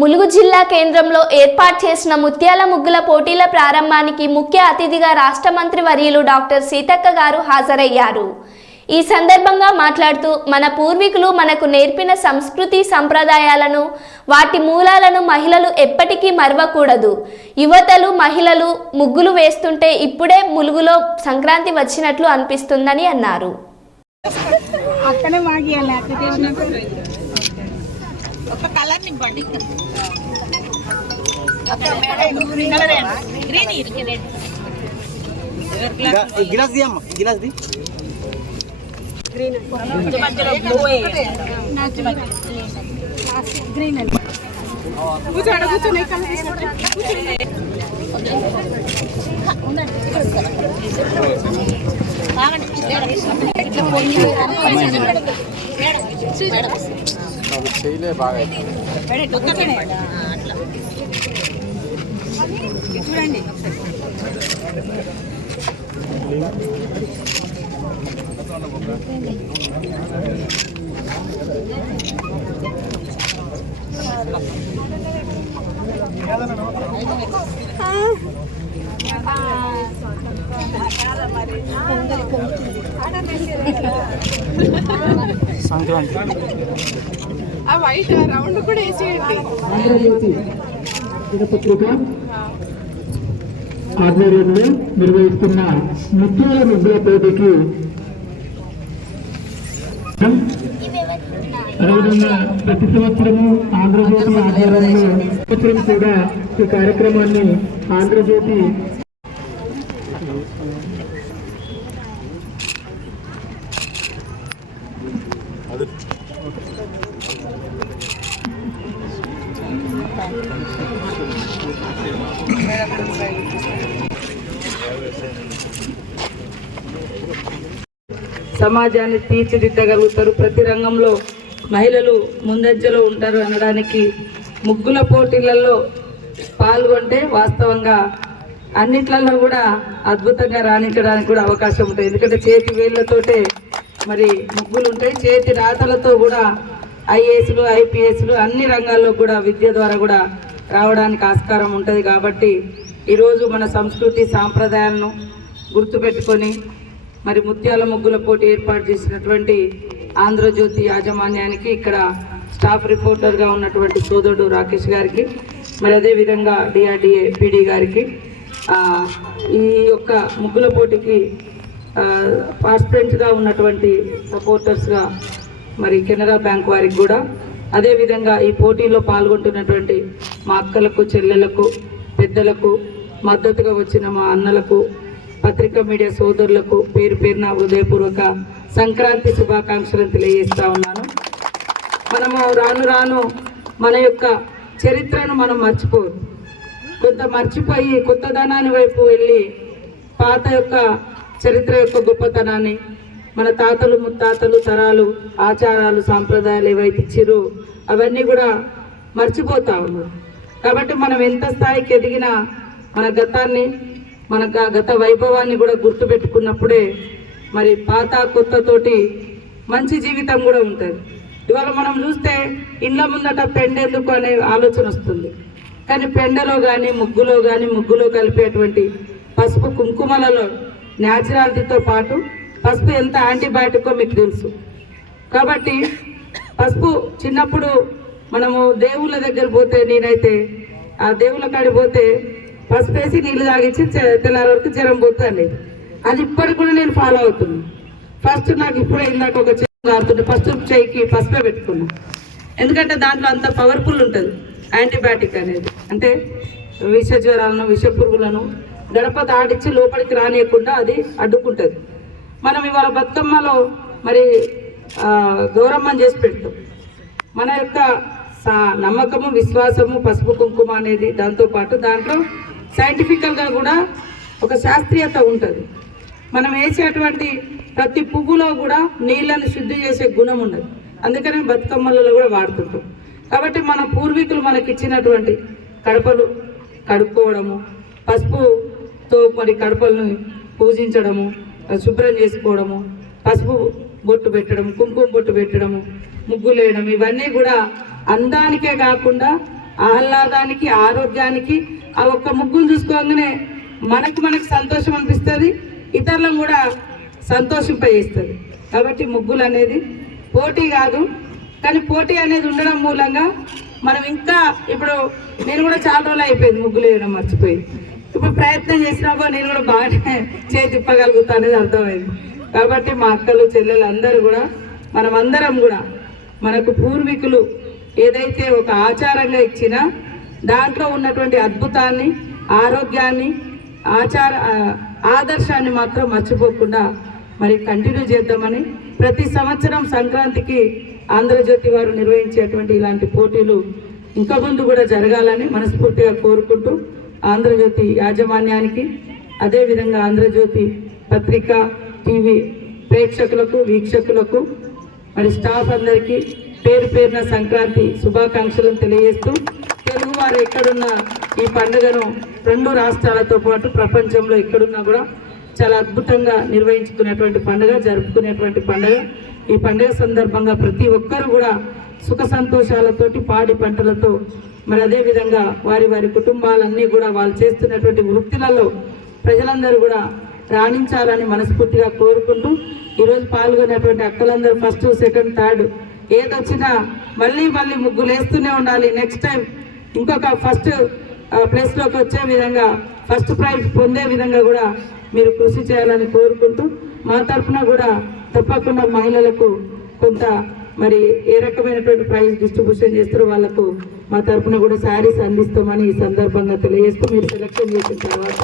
ములుగు జిల్లా కేంద్రంలో ఏర్పాటు చేసిన ముత్యాల ముగ్గుల పోటీల ప్రారంభానికి ముఖ్య అతిథిగా రాష్ట్ర మంత్రి వర్యులు డాక్టర్ సీతక్క గారు హాజరయ్యారు. ఈ సందర్భంగా మాట్లాడుతూ మన పూర్వీకులు మనకు నేర్పిన సంస్కృతి సంప్రదాయాలను వాటి మూలాలను మహిళలు ఎప్పటికీ మరవకూడదు. యువతలు మహిళలు ముగ్గులు వేస్తుంటే ఇప్పుడే ములుగులో సంక్రాంతి వచ్చినట్లు అనిపిస్తుందని అన్నారు. అక్కడే ఒక కలర్ నింపండి గిలాస్ ది అమ్మ గిలాస్ ది మధ్యలో బ్లూ గ్రీన్ అని కూర్చోండి కూర్చొని ఇక్కడ తీసుకుంటే చేయలే బాగా చూడండి సంక్రాంతి ఆ వైట్ రౌండ్ కూడా వేసేయండి. ఆంధ్రజ్యోతి దినపత్రిక ఆధ్వర్యంలో నిర్వహిస్తున్న ముత్యాల ముగ్గుల పోటీకి అదేవిధంగా ప్రతి సంవత్సరము ఆంధ్రజ్యోతి ఆధ్వర్యంలో సంవత్సరం కూడా ఈ కార్యక్రమాన్ని ఆంధ్రజ్యోతి సమాజాన్ని తీర్చిదిద్దగలుగుతారు. ప్రతి రంగంలో మహిళలు ముందంజలో ఉంటారు అనడానికి ముగ్గుల పోటీలలో పాల్గొంటే వాస్తవంగా అన్నిట్లలో కూడా అద్భుతంగా రాణించడానికి కూడా అవకాశం ఉంటుంది. ఎందుకంటే చేతి వేళ్ళతోటే మరి ముగ్గులు ఉంటాయి. చేతి రాతలతో కూడా ఐఏఎస్లు ఐపీఎస్లు అన్ని రంగాల్లో కూడా విద్య ద్వారా కూడా రావడానికి ఆస్కారం ఉంటుంది కాబట్టి ఈరోజు మన సంస్కృతి సాంప్రదాయాలను గుర్తుపెట్టుకొని మరి ముత్యాల ముగ్గుల పోటీ ఏర్పాటు చేసినటువంటి ఆంధ్రజ్యోతి యాజమాన్యానికి ఇక్కడ స్టాఫ్ రిపోర్టర్గా ఉన్నటువంటి సోదరుడు రాకేష్ గారికి మరి అదేవిధంగా డిఆర్డిఏ పీడీ గారికి ఈ యొక్క ముగ్గుల పోటీకి పాస్పెంట్గా ఉన్నటువంటి సపోర్టర్స్గా మరి కెనరా బ్యాంక్ వారికి కూడా. అదేవిధంగా ఈ పోటీలో పాల్గొంటున్నటువంటి మా అక్కలకు చెల్లెలకు పెద్దలకు మద్దతుగా వచ్చిన మా అన్నలకు పత్రికా మీడియా సోదరులకు పేరు పేరున హృదయపూర్వక సంక్రాంతి శుభాకాంక్షలను తెలియజేస్తా ఉన్నాను. మనము రాను రాను మన యొక్క చరిత్రను మనం మర్చిపోదు కొంత మర్చిపోయి కొత్తదనాన్ని వైపు వెళ్ళి పాత యొక్క చరిత్ర యొక్క గొప్పతనాన్ని మన తాతలు ముత్తాతలు తరాలు ఆచారాలు సాంప్రదాయాలు ఏవైతే ఇచ్చిరో అవన్నీ కూడా మర్చిపోతా ఉన్నారు. కాబట్టి మనం ఎంత స్థాయికి ఎదిగినా మన గతాన్ని మన గత వైభవాన్ని కూడా గుర్తుపెట్టుకున్నప్పుడే మరి పాత కొత్తతోటి మంచి జీవితం కూడా ఉంటుంది. ఇవాళ మనం చూస్తే ఇండ్ల ముందట పెండెందుకు అనే ఆలోచన వస్తుంది. కానీ పెండలో కానీ ముగ్గులో కానీ ముగ్గులో కలిపేటువంటి పసుపు కుంకుమలలో న్యాచురాలిటీతో పాటు పసుపు ఎంత యాంటీబయాటికో మీకు తెలుసు. కాబట్టి పసుపు చిన్నప్పుడు మనము దేవుళ్ళ దగ్గర పోతే నేనైతే ఆ దేవుళ్ళ కాడికి పోతే పసుపు వేసి నీళ్ళు తాగించి తెల్లారి వరకు జ్వరం పోతుంది. అది ఇప్పటికి కూడా నేను ఫాలో అవుతున్నాను ఫస్ట్ నాకు ఇప్పుడే ఇందాక ఒక చెయ్యి కారుతుంది ఫస్ట్ చెయ్యికి పసుపే పెట్టుకున్నాను ఎందుకంటే దాంట్లో అంత పవర్ఫుల్ ఉంటుంది యాంటీబయాటిక్ అనేది. అంటే విష జ్వరాలను విష పురుగులను గడప దాటించి లోపలికి రానియకుండా అది అడ్డుకుంటుంది. మనం ఇవాళ బతుకమ్మలో మరి గౌరవం గౌరమ్మని చేసి పెడతాం మన యొక్క సా- నమ్మకము విశ్వాసము పసుపు కుంకుమ అనేది దాంతోపాటు దాంట్లో సైంటిఫికల్గా కూడా ఒక శాస్త్రీయత ఉంటుంది. మనం వేసేటువంటి ప్రతి పువ్వులో కూడా నీళ్ళని శుద్ధి చేసే గుణం ఉన్నది అందుకనే బతుకమ్మలలో కూడా వాడుతుంటాం. కాబట్టి మన పూర్వీకులు మనకి ఇచ్చినటువంటి కడపలు కడుక్కోవడము పసుపుతో మరి కడపలను పూజించడము శుభ్రం చేసుకోవడము పసుపు బొట్టు పెట్టడం కుంకుమ బొట్టు పెట్టడము ముగ్గులు వేయడం ఇవన్నీ కూడా అందానికే కాకుండా ఆహ్లాదానికి ఆరోగ్యానికి ఆ ఒక్క ముగ్గును చూసుకోగానే మనకు మనకు సంతోషం అనిపిస్తుంది ఇతరులను కూడా సంతోషింపజేస్తుంది. కాబట్టి ముగ్గులు అనేది పోటీ కాదు కానీ పోటీ అనేది ఉండడం మూలంగా మనం ఇంకా ఇప్పుడు నేను కూడా చాలా రోజులు అయిపోయింది ముగ్గులు వేయడం మర్చిపోయి. ఇప్పుడు ప్రయత్నం చేసినాకో నేను కూడా బాగానే చేయి తిప్పగలుగుతా అనేది అర్థమైంది. కాబట్టి మా అక్కలు చెల్లెలు అందరూ కూడా మనమందరం కూడా మనకు పూర్వీకులు ఏదైతే ఒక ఆచారంగా ఇచ్చినా దాంట్లో ఉన్నటువంటి అద్భుతాన్ని ఆరోగ్యాన్ని ఆచార ఆదర్శాన్ని మాత్రం మర్చిపోకుండా మరి కంటిన్యూ చేద్దామని ప్రతి సంవత్సరం సంక్రాంతికి ఆంధ్రజ్యోతి వారు నిర్వహించేటువంటి ఇలాంటి పోటీలు ఇంకా ముందు కూడా జరగాలని మనస్ఫూర్తిగా కోరుకుంటూ ఆంధ్రజ్యోతి యాజమాన్యానికి అదేవిధంగా ఆంధ్రజ్యోతి పత్రిక టీవీ ప్రేక్షకులకు వీక్షకులకు మరి స్టాఫ్ అందరికీ పేరు పేరున సంక్రాంతి శుభాకాంక్షలను తెలియజేస్తూ తెలుగువారు ఎక్కడున్న ఈ పండుగను రెండు రాష్ట్రాలతో పాటు ప్రపంచంలో ఎక్కడున్నా కూడా చాలా అద్భుతంగా నిర్వహించుకునేటువంటి పండుగ జరుపుకునేటువంటి పండుగ. ఈ పండుగ సందర్భంగా ప్రతి ఒక్కరు కూడా సుఖ సంతోషాలతోటి పాడి పంటలతో మరి అదేవిధంగా వారి వారి కుటుంబాలన్నీ కూడా వాళ్ళు చేస్తున్నటువంటి వృత్తులలో ప్రజలందరూ కూడా రాణించాలని మనస్ఫూర్తిగా కోరుకుంటూ ఈరోజు పాల్గొనేటువంటి అక్కలందరూ ఫస్ట్ సెకండ్ థర్డ్ ఏదొచ్చినా మళ్ళీ మళ్ళీ ముగ్గులు వేస్తూనే ఉండాలి. నెక్స్ట్ టైం ఇంకొక ఫస్ట్ ప్లేస్లోకి వచ్చే విధంగా ఫస్ట్ ప్రైజ్ పొందే విధంగా కూడా మీరు కృషి చేయాలని కోరుకుంటూ మా తరఫున కూడా తప్పకుండా మహిళలకు కొంత మరి ఏ రకమైనటువంటి ప్రైజ్ డిస్ట్రిబ్యూషన్ చేస్తారో వాళ్ళకు మా తరఫున కూడా శారీస్ అందిస్తామని ఈ సందర్భంగా తెలియజేస్తూ మీరు సెలెక్షన్ చేసిన తర్వాత